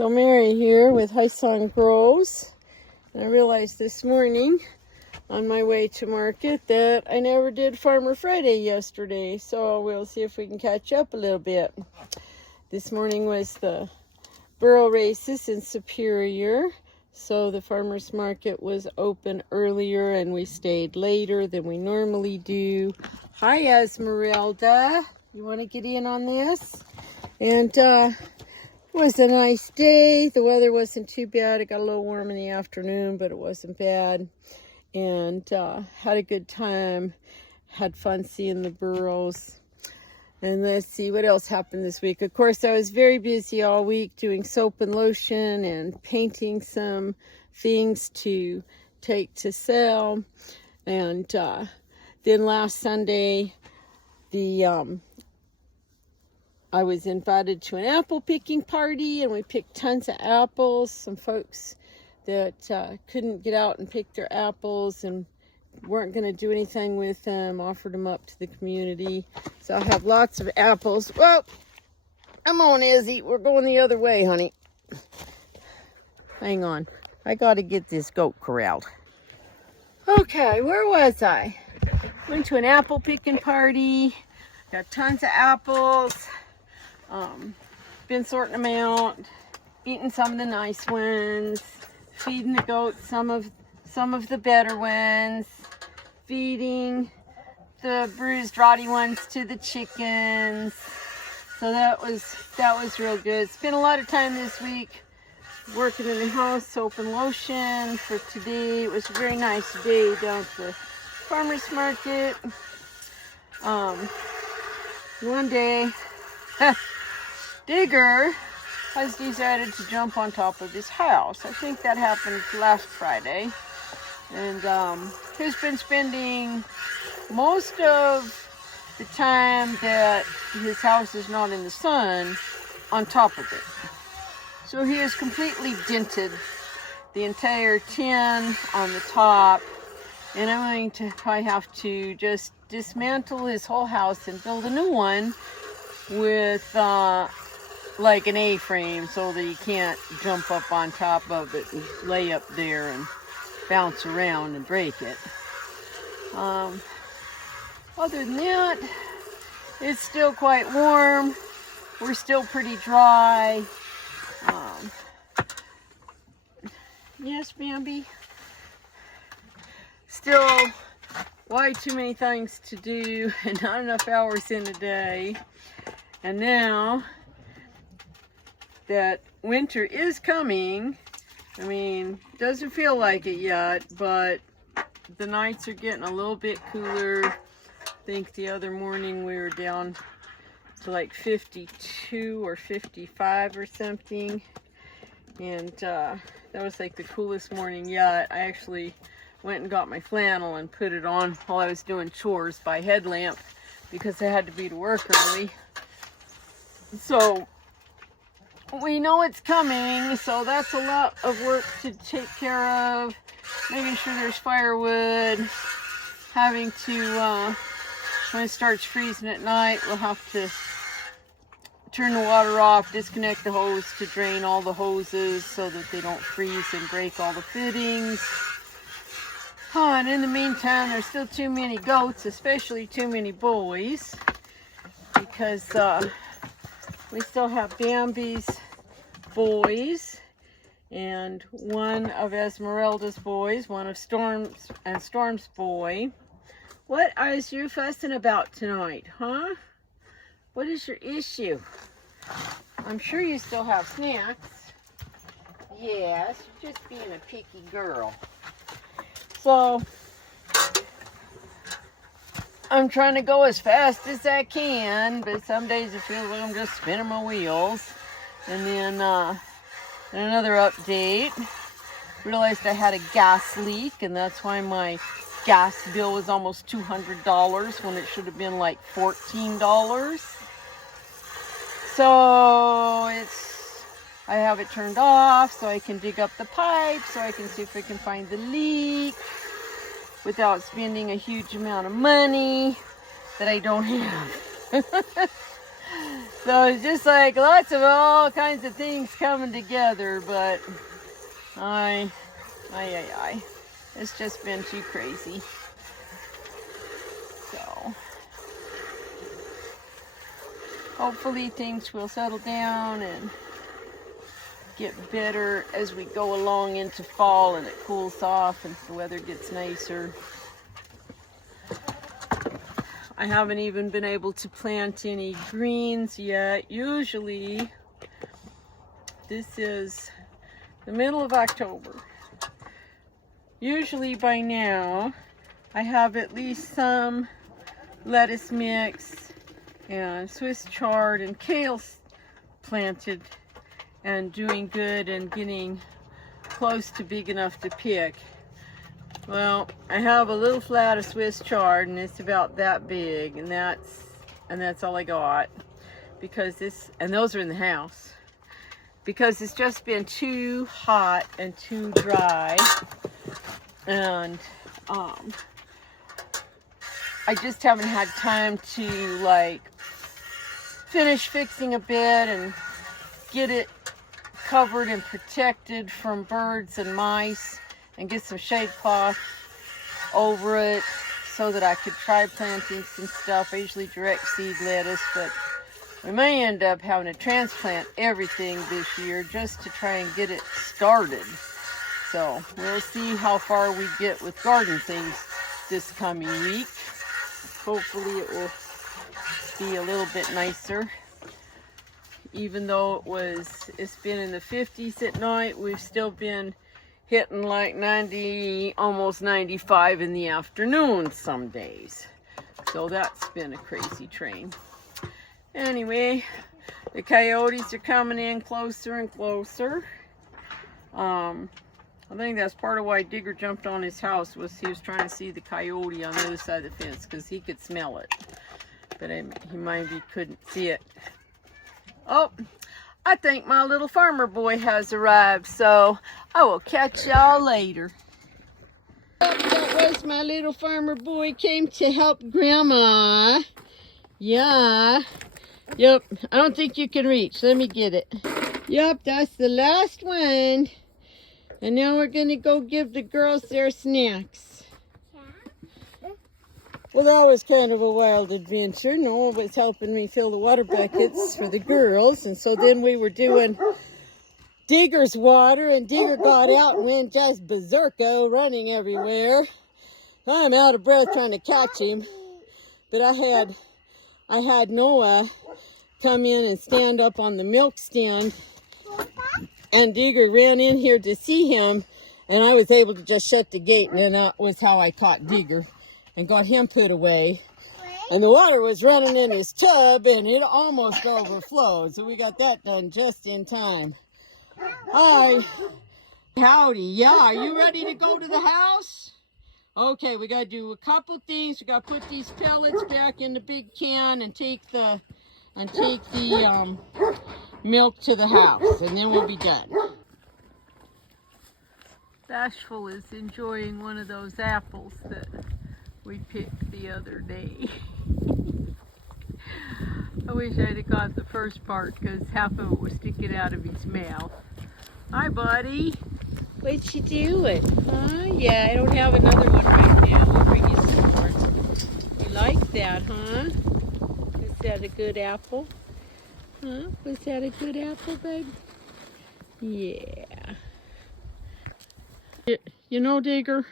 So Mary here with Hyson Grows, and I realized this morning on my way to market that I never did Farmer Friday yesterday, so we'll see if we can catch up a little bit. This morning was the burro races in Superior, so the farmers market was open earlier and we stayed later than we normally do. Hi Esmeralda, you want to get in on this? And it was a nice day. The weather wasn't too bad. It got a little warm in the afternoon, but it wasn't bad. And had a good time. Had fun seeing the burros. And let's see what else happened this week. Of course, I was very busy all week doing soap and lotion and painting some things to take to sell. And then last Sunday, I was invited to an apple picking party, and we picked tons of apples. Some folks that couldn't get out and pick their apples and weren't going to do anything with them offered them up to the community. So I have lots of apples. Well, come on, Izzy. We're going the other way, honey. Hang on. I got to get this goat corralled. Okay, where was I? Went to an apple picking party. Got tons of apples. Been sorting them out, eating some of the nice ones, feeding the goats some of the better ones, feeding the bruised, rotty ones to the chickens. So that was real good. Spent a lot of time this week working in the house, soap and lotion for today. It was a very nice day down at the farmers market. One day, Digger has decided to jump on top of his house. I think that happened last Friday. And he's been spending most of the time that his house is not in the sun on top of it. So he has completely dented the entire tin on the top. And I'm going to probably have to just dismantle his whole house and build a new one with like an A-frame so that you can't jump up on top of it and lay up there and bounce around and break it. Other than that, it's still quite warm. We're still pretty dry. Yes, Bambi. Still way too many things to do and not enough hours in a day. And now that winter is coming, I mean, doesn't feel like it yet, but the nights are getting a little bit cooler. I think the other morning we were down to like 52 or 55 or something. And that was like the coolest morning yet. I actually went and got my flannel and put it on while I was doing chores by headlamp because I had to be to work early. So we know it's coming, so that's a lot of work to take care of. Making sure there's firewood. Having to, when it starts freezing at night, we'll have to turn the water off, disconnect the hose to drain all the hoses so that they don't freeze and break all the fittings. Oh, and in the meantime, there's still too many goats, especially too many boys, because we still have Bambi's boys and one of Esmeralda's boys, one of Storm's boy. What is you fussing about tonight, huh? What is your issue? I'm sure you still have snacks. Yes, you're just being a picky girl. So, I'm trying to go as fast as I can, but some days it feels like I'm just spinning my wheels. And then another update, realized I had a gas leak, and that's why my gas bill was almost $200 when it should have been like $14. So I have it turned off so I can dig up the pipe so I can see if I can find the leak without spending a huge amount of money that I don't have. So it's just like lots of all kinds of things coming together, but it's just been too crazy. So hopefully things will settle down and get better as we go along into fall and it cools off and the weather gets nicer. I haven't even been able to plant any greens yet. Usually, this is the middle of October. Usually by now, I have at least some lettuce mix and Swiss chard and kale planted and doing good and getting close to big enough to pick. Well, I have a little flat of Swiss chard and it's about that big, and that's all I got, because those are in the house, because it's just been too hot and too dry, and I just haven't had time to like finish fixing a bed and get it covered and protected from birds and mice, and get some shade cloth over it so that I could try planting some stuff. I usually direct seed lettuce, but we may end up having to transplant everything this year just to try and get it started. So we'll see how far we get with garden things this coming week. Hopefully it will be a little bit nicer. Even though it's been in the 50s at night, we've still been hitting like 90, almost 95 in the afternoon some days. So that's been a crazy train. Anyway, the coyotes are coming in closer and closer. I think that's part of why Digger jumped on his house, was he was trying to see the coyote on the other side of the fence, because he could smell it. But he maybe couldn't see it. Oh, I think my little farmer boy has arrived, so I will catch y'all later. That was my little farmer boy, came to help Grandma. Yeah. Yep, I don't think you can reach. Let me get it. Yep, that's the last one. And now we're going to go give the girls their snacks. Well, that was kind of a wild adventure. Noah was helping me fill the water buckets for the girls. And so then we were doing Digger's water, and Digger got out and went just berserko, running everywhere. I'm out of breath trying to catch him. But I had Noah come in and stand up on the milk stand. And Digger ran in here to see him. And I was able to just shut the gate. And that was how I caught Digger and got him put away. And the water was running in his tub and it almost overflowed. So we got that done just in time. Hi. Howdy. Yeah, are you ready to go to the house? Okay, we got to do a couple things. We got to put these pellets back in the big can and take the milk to the house, and then we'll be done. Bashful is enjoying one of those apples that we picked the other day. I wish I'd have got the first part, because half of it was sticking out of his mouth. Hi, buddy. What you doing? Huh? Yeah, I don't have another one right now. We'll bring you some more. You like that, huh? Was that a good apple? Huh? Was that a good apple, babe? Yeah. You know, Digger,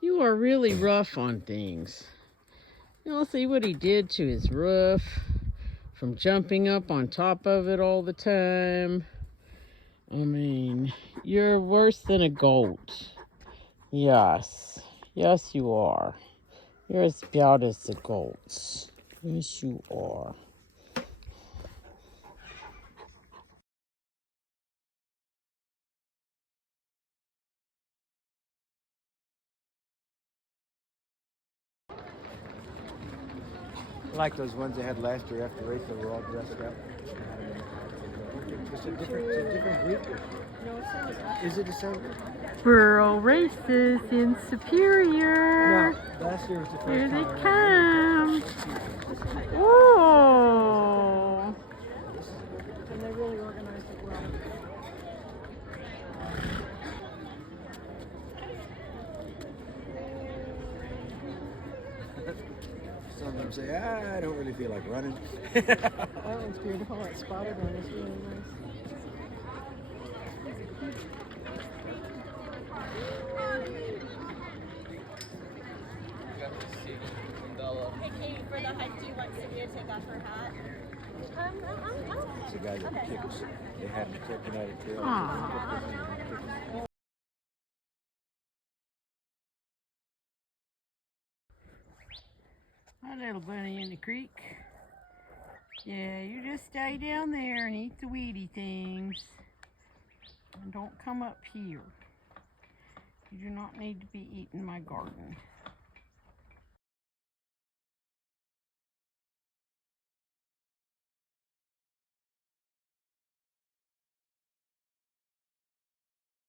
you are really rough on things. You know, see what he did to his roof, from jumping up on top of it all the time. I mean, you're worse than a goat. Yes. Yes, you are. You're as bad as the goats. Yes, you are. I like those ones they had last year after the race. They were all dressed up. It's a different group. Is it the same? Burro races in Superior. No, last year was the first Here time. they come. Oh, say, I don't really feel like running. That one's beautiful. That spotted one is really nice. Hey, Katie, for the hike, do you want Sylvia to take off her hat? It's the guy that kicks. They had him kicking out of trail. Hi, little bunny in the creek. Yeah, you just stay down there and eat the weedy things. And don't come up here. You do not need to be eating my garden.